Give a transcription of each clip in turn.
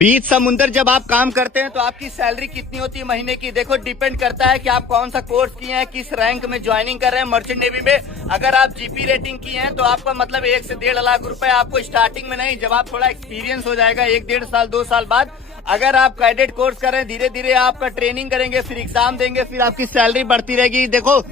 बीच समुंदर जब आप काम करते हैं तो आपकी सैलरी कितनी होती है महीने की? देखो डिपेंड करता है कि आप कौन सा कोर्स किए हैं, किस रैंक में ज्वाइनिंग कर रहे हैं मर्चेंट नेवी में। अगर आप जीपी रेटिंग किए हैं तो आपका मतलब 1 से 1.5 लाख रुपए आपको स्टार्टिंग में नहीं, जब आप थोड़ा एक्सपीरियंस हो जाएगा 1-1.5 साल 2 साल बाद। अगर आप कैडेट कोर्स करें, धीरे धीरे आपका ट्रेनिंग करेंगे, फिर एग्जाम देंगे, फिर आपकी सैलरी बढ़ती रहेगी। देखो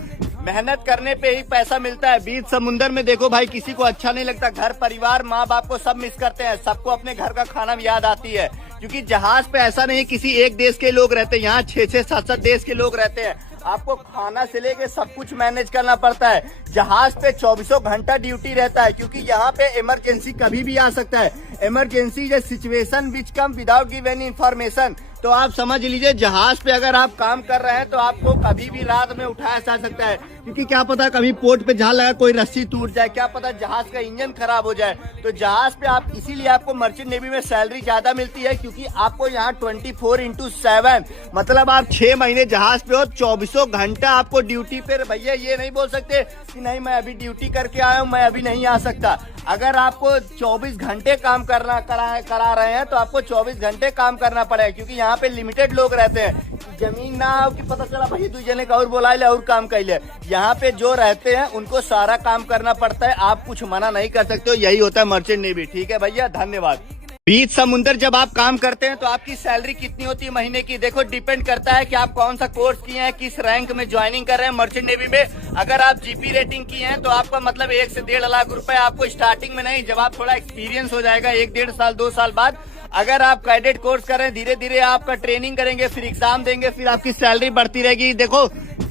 मेहनत करने पे ही पैसा मिलता है। बीच समुंदर में देखो भाई, किसी को अच्छा नहीं लगता, घर परिवार माँ बाप को सब मिस करते हैं, सबको अपने घर का खाना भी याद आती है। क्योंकि जहाज पे ऐसा नहीं किसी एक देश के लोग रहते हैं, यहाँ 6-6 7-7 देश के लोग रहते हैं। आपको खाना से लेके सब कुछ मैनेज करना पड़ता है। जहाज पे 24 घंटा ड्यूटी रहता है, क्योंकि यहाँ पे इमरजेंसी कभी भी आ सकता है। इमरजेंसी जो situation which come without give any information. तो आप समझ लीजिए, जहाज पे अगर आप काम कर रहे हैं तो आपको कभी भी रात में उठाया जा सकता है, क्योंकि क्या पता कभी पोर्ट पे जहाज लगा कोई रस्सी टूट जाए, क्या पता जहाज का इंजन खराब हो जाए। तो जहाज पे आप इसीलिए आपको मर्चेंट नेवी में सैलरी ज्यादा मिलती है, क्योंकि आपको यहाँ 24/7 मतलब आप 6 महीने जहाज पे हो, 24 घंटा आपको ड्यूटी पे। भैया ये नहीं बोल सकते कि नहीं मैं अभी ड्यूटी करके आया हूँ, मैं अभी नहीं आ सकता। अगर आपको 24 घंटे काम करा रहे हैं तो आपको 24 घंटे काम करना पड़ेगा, क्योंकि यहाँ पे लिमिटेड लोग रहते हैं। जमीन ना हो कि पता चला भाई दूसरे ने और बोला ले और काम कर ले। यहाँ पे जो रहते हैं उनको सारा काम करना पड़ता है, आप कुछ मना नहीं कर सकते हो। यही होता है मर्चेंट नेवी। ठीक है भैया, धन्यवाद। बीच समुंदर जब आप काम करते हैं तो आपकी सैलरी कितनी होती है महीने की? देखो डिपेंड करता है कि आप कौन सा कोर्स किए हैं, किस रैंक में ज्वाइनिंग कर रहे हैं मर्चेंट नेवी में। अगर आप जीपी रेटिंग किए हैं तो आपका मतलब 1 से 1.5 लाख रुपए आपको स्टार्टिंग में नहीं, जब आप थोड़ा एक्सपीरियंस हो जाएगा 1-1.5 साल 2 साल बाद। अगर आप कैडेट कोर्स करें, धीरे धीरे आपका ट्रेनिंग करेंगे, फिर एग्जाम देंगे, फिर आपकी सैलरी बढ़ती रहेगी। देखो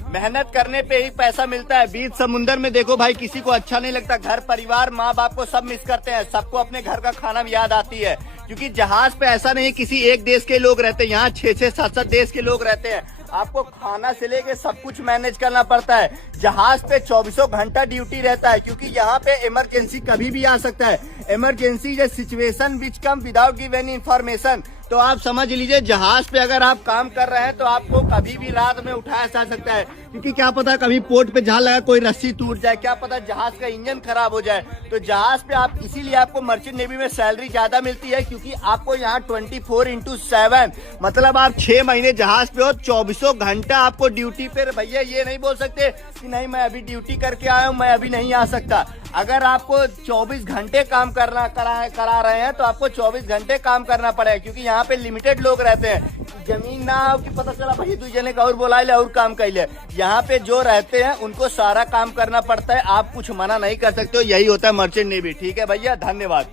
मेहनत करने पे ही पैसा मिलता है। बीच समुंदर में देखो भाई, किसी को अच्छा नहीं लगता, घर परिवार माँ बाप को सब मिस करते हैं, सबको अपने घर का खाना भी याद आती है। क्योंकि जहाज पे ऐसा नहीं किसी एक देश के लोग रहते हैं, यहाँ 6-6 7-7 देश के लोग रहते हैं। आपको खाना से लेके सब कुछ मैनेज करना पड़ता है। जहाज पे 24 घंटा ड्यूटी रहता है, क्योंकि यहाँ पे इमरजेंसी कभी भी आ सकता है। इमरजेंसी जो situation which come without give any information. तो आप समझ लीजिए, जहाज पे अगर आप काम कर रहे हैं तो आपको कभी भी रात में उठाया जा सकता है, क्योंकि क्या पता कभी पोर्ट पे जहाज लगा कोई रस्सी टूट जाए, क्या पता जहाज का इंजन खराब हो जाए। तो जहाज पे आप इसीलिए आपको मर्चेंट नेवी में सैलरी ज्यादा मिलती है, क्योंकि आपको यहाँ 24/7 मतलब आप 6 महीने जहाज पे हो, 24 घंटा आपको ड्यूटी पे। भैया ये नहीं बोल सकते कि नहीं मैं अभी ड्यूटी करके आया हूँ, मैं अभी नहीं आ सकता। अगर आपको 24 घंटे काम करा रहे हैं तो आपको 24 घंटे काम करना पड़ेगा, क्योंकि यहाँ पे लिमिटेड लोग रहते हैं। जमीन ना हो कि पता चला भाई दूसरे ने और बोला ले और काम कर ले। यहाँ पे जो रहते हैं उनको सारा काम करना पड़ता है, आप कुछ मना नहीं कर सकते हो। यही होता है मर्चेंट नेवी। ठीक है भैया, धन्यवाद।